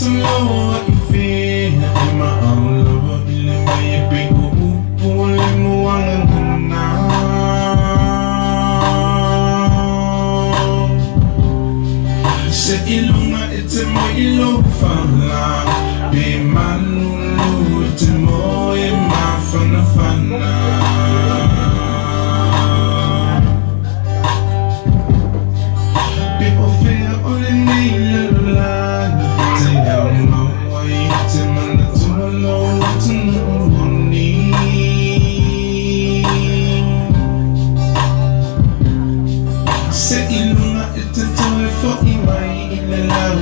to know what you feel in my own love. Ile may bigo upuli mo ang ganaw. Sa ilong na ito mo ilong fala. Be manulu ito mo mafana-fana. People feel only need love. Say I'm no way to man to know to know need. Say ilunga ito to for iway ilalaw.